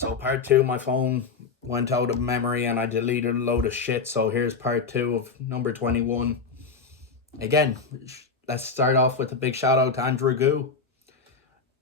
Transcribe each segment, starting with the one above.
So part two, my phone went out of memory and I deleted a load of shit. So here's part two of number 21. Again, let's start off with a big shout out to Andrew Goo.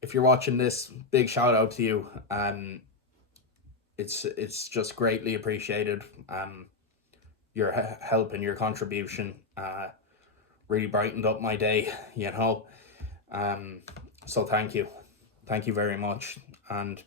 If you're watching this, big shout out to you. It's just greatly appreciated. Your help and your contribution really brightened up my day. You know. So thank you very much, and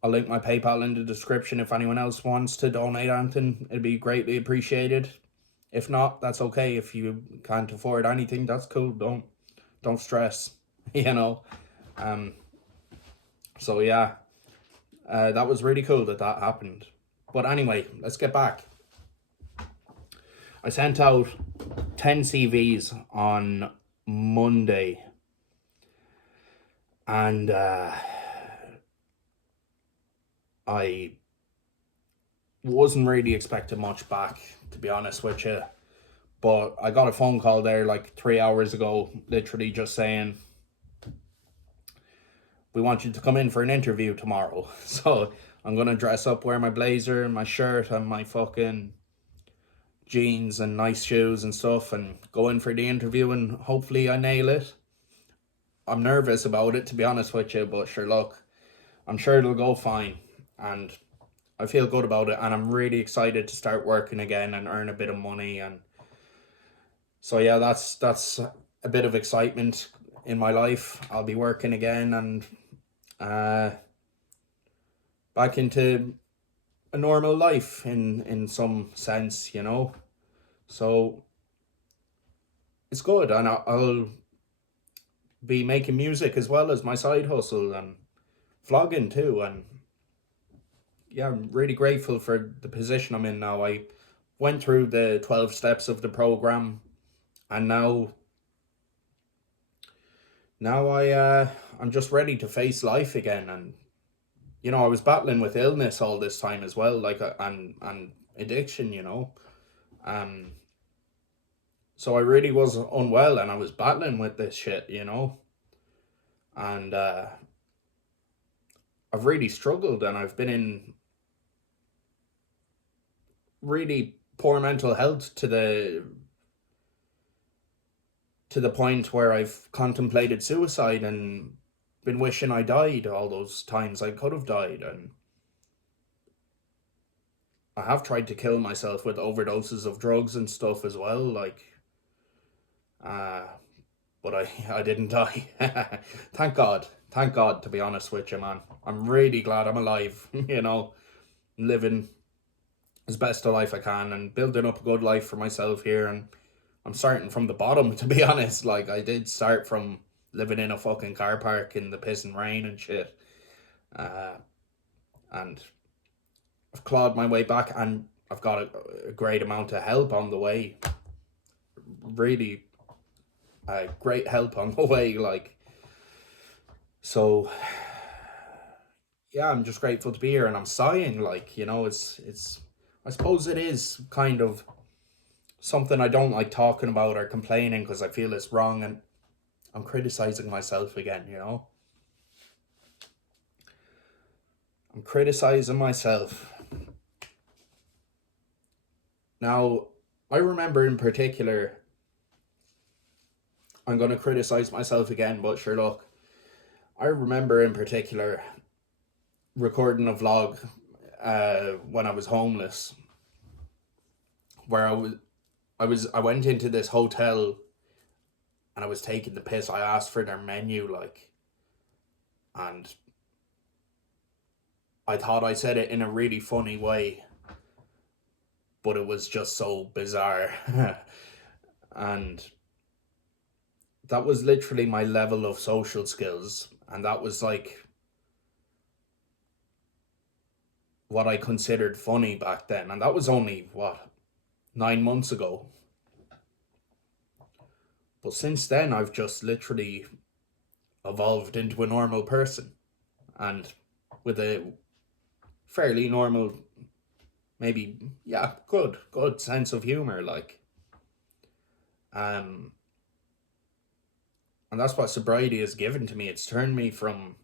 I'll link my PayPal in the description if anyone else wants to donate anything. It'd be greatly appreciated. If not, that's okay. If you can't afford anything, that's cool. Don't stress. You know. Um. So yeah, that was really cool that happened. But anyway, let's get back. I sent out 10 CVs on Monday, and I wasn't really expecting much back, to be honest with you. But I got a phone call there like 3 hours ago, literally just saying, we want you to come in for an interview tomorrow. So I'm going to dress up, wear my blazer, my shirt, and my fucking jeans and nice shoes and stuff, and go in for the interview, and hopefully I nail it. I'm nervous about it, to be honest with you, but sure, look, I'm sure it'll go fine. And I feel good about it, and I'm really excited to start working again and earn a bit of money. And so yeah, that's a bit of excitement in my life. I'll be working again and back into a normal life in some sense, you know. So it's good, and I'll be making music as well as my side hustle, and vlogging too. And yeah, I'm really grateful for the position I'm in now. I went through the 12 steps of the program, and now I'm just ready to face life again. And you know, I was battling with illness all this time as well, like and addiction, you know. Um so I really was unwell, and I was battling with this shit, you know. And I've really struggled, and I've been in really poor mental health to the point where I've contemplated suicide and been wishing I died all those times I could have died. And I have tried to kill myself with overdoses of drugs and stuff as well, like, uh, but I didn't die. Thank God, to be honest with you, man. I'm really glad I'm alive, you know, living as best a life I can and building up a good life for myself here. And I'm starting from the bottom, to be honest. Like, I did start from living in a fucking car park in the piss and rain and shit. Uh, and I've clawed my way back, and I've got a great amount of help on the way. Really, great help on the way. Like, so yeah, I'm just grateful to be here, and I'm sighing. Like, you know, it's. I suppose it is kind of something I don't like talking about or complaining, because I feel it's wrong, and I'm criticizing myself again, you know? I'm criticizing myself. Now, I remember in particular, I'm going to criticize myself again, but sure, look, I remember in particular recording a vlog when I was homeless, where I went into this hotel and I was taking the piss. I asked for their menu, like, and I thought I said it in a really funny way, but it was just so bizarre. And that was literally my level of social skills, and that was like what I considered funny back then. And that was only, what, 9 months ago. But since then, I've just literally evolved into a normal person, and with a fairly normal, maybe, yeah, good sense of humor, like. um and that's what sobriety has given to me. It's turned me from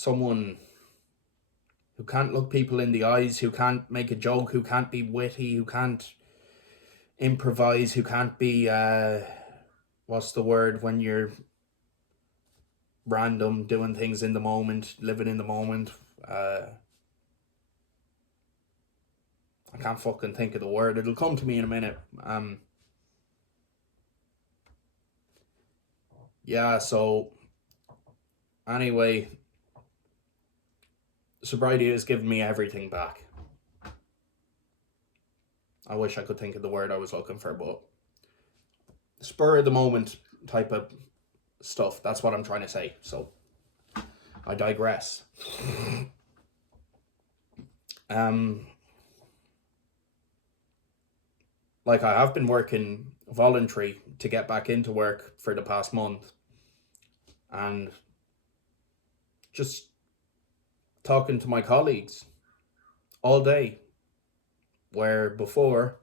someone who can't look people in the eyes, who can't make a joke, who can't be witty, who can't improvise, who can't be what's the word when you're random, doing things in the moment, living in the moment. I can't fucking think of the word. It'll come to me in a minute. Yeah, so anyway, sobriety has given me everything back. I wish I could think of the word I was looking for, but spur of the moment type of stuff. That's what I'm trying to say. So I digress. Like I have been working voluntary to get back into work for the past month, and just talking to my colleagues all day, where before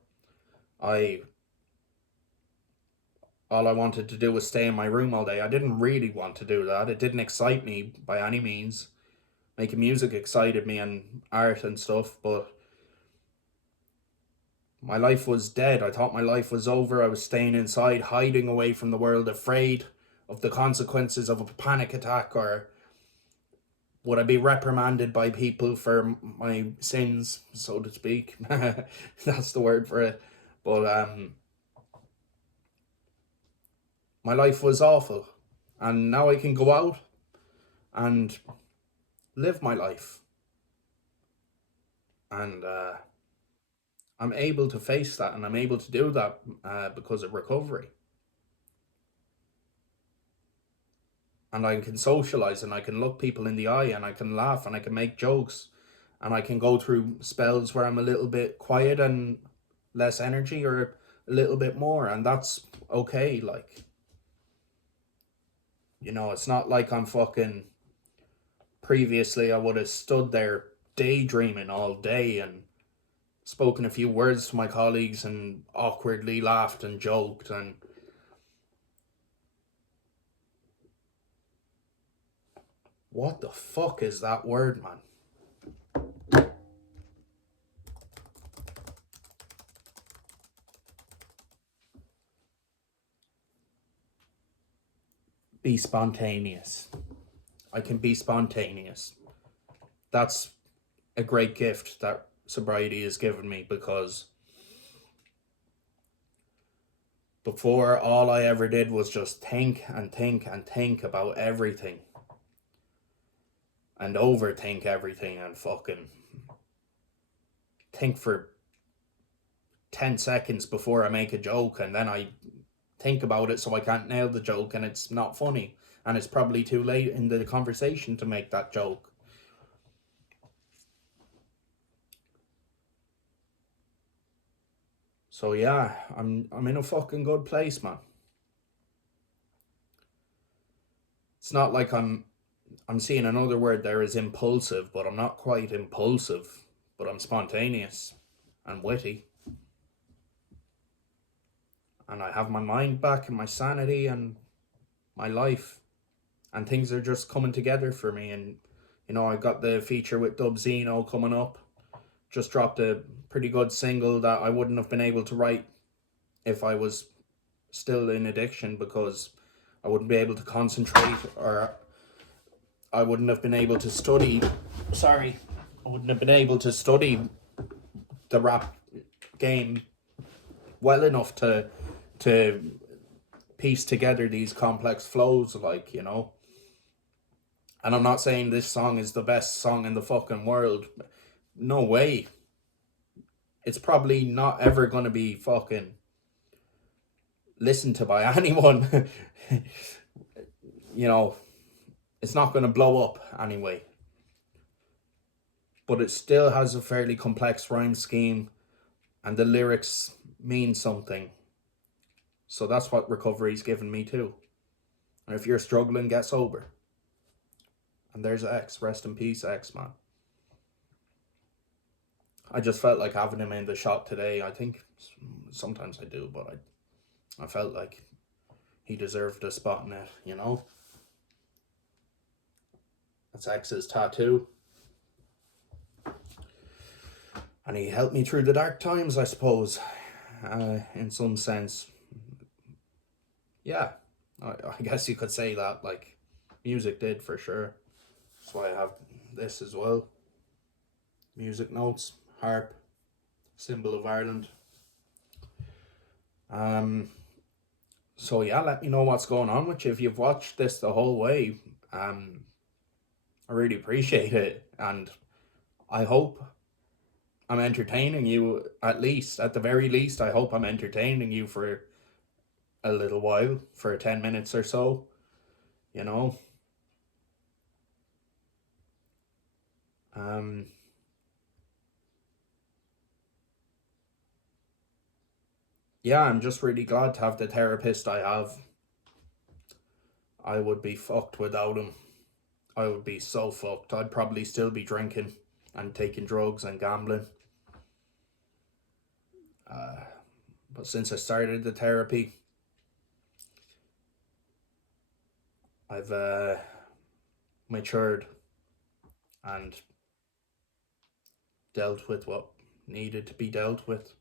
I all I wanted to do was stay in my room all day. I didn't really want to do that. It didn't excite me by any means. Making music excited me and art and stuff, but my life was dead. I thought my life was over. I was staying inside, hiding away from the world, afraid of the consequences of a panic attack, or would I be reprimanded by people for my sins, so to speak? That's the word for it. But my life was awful, and now I can go out and live my life, and I'm able to face that, and I'm able to do that because of recovery. And I can socialize, and I can look people in the eye, and I can laugh, and I can make jokes, and I can go through spells where I'm a little bit quiet and less energy, or a little bit more, and that's okay. Like, it's not like I'm fucking. Previously, I would have stood there daydreaming all day and spoken a few words to my colleagues and awkwardly laughed and joked, and what the fuck is that word, man? Be spontaneous. I can be spontaneous. That's a great gift that sobriety has given me, because before, all I ever did was just think and think and think about everything and overthink everything and fucking think for 10 seconds before I make a joke, and then I think about it so I can't nail the joke, and it's not funny, and it's probably too late in the conversation to make that joke. So yeah, I'm in a fucking good place, man. It's not like I'm seeing another word there is impulsive, but I'm not quite impulsive, but I'm spontaneous and witty. And I have my mind back and my sanity and my life. And things are just coming together for me. And, I got the feature with Dubzino coming up. Just dropped a pretty good single that I wouldn't have been able to write if I was still in addiction, because I wouldn't be able to concentrate, or I wouldn't have been able to study. I wouldn't have been able to study the rap game well enough to piece together these complex flows, And I'm not saying this song is the best song in the fucking world. No way. It's probably not ever gonna be fucking listened to by anyone. It's not gonna blow up anyway. But it still has a fairly complex rhyme scheme, and the lyrics mean something. So that's what recovery's given me too. And if you're struggling, get sober. And there's X. Rest in peace, X, man. I just felt like having him in the shot today. I think sometimes I do, but I felt like he deserved a spot in it, That's X's tattoo. And he helped me through the dark times, I suppose, in some sense. Yeah, I guess you could say that, like, music did for sure. That's why I have this as well. Music notes, harp, symbol of Ireland. Um, so yeah, let me know what's going on with you. If you've watched this the whole way, I really appreciate it, and I hope I'm entertaining you, at least, at the very least. I hope I'm entertaining you for a little while, for 10 minutes or so, you know. Um, yeah, I'm just really glad to have the therapist I have. I would be fucked without him. I would be so fucked. I'd probably still be drinking and taking drugs and gambling. Uh, but since I started the therapy, I've matured and dealt with what needed to be dealt with.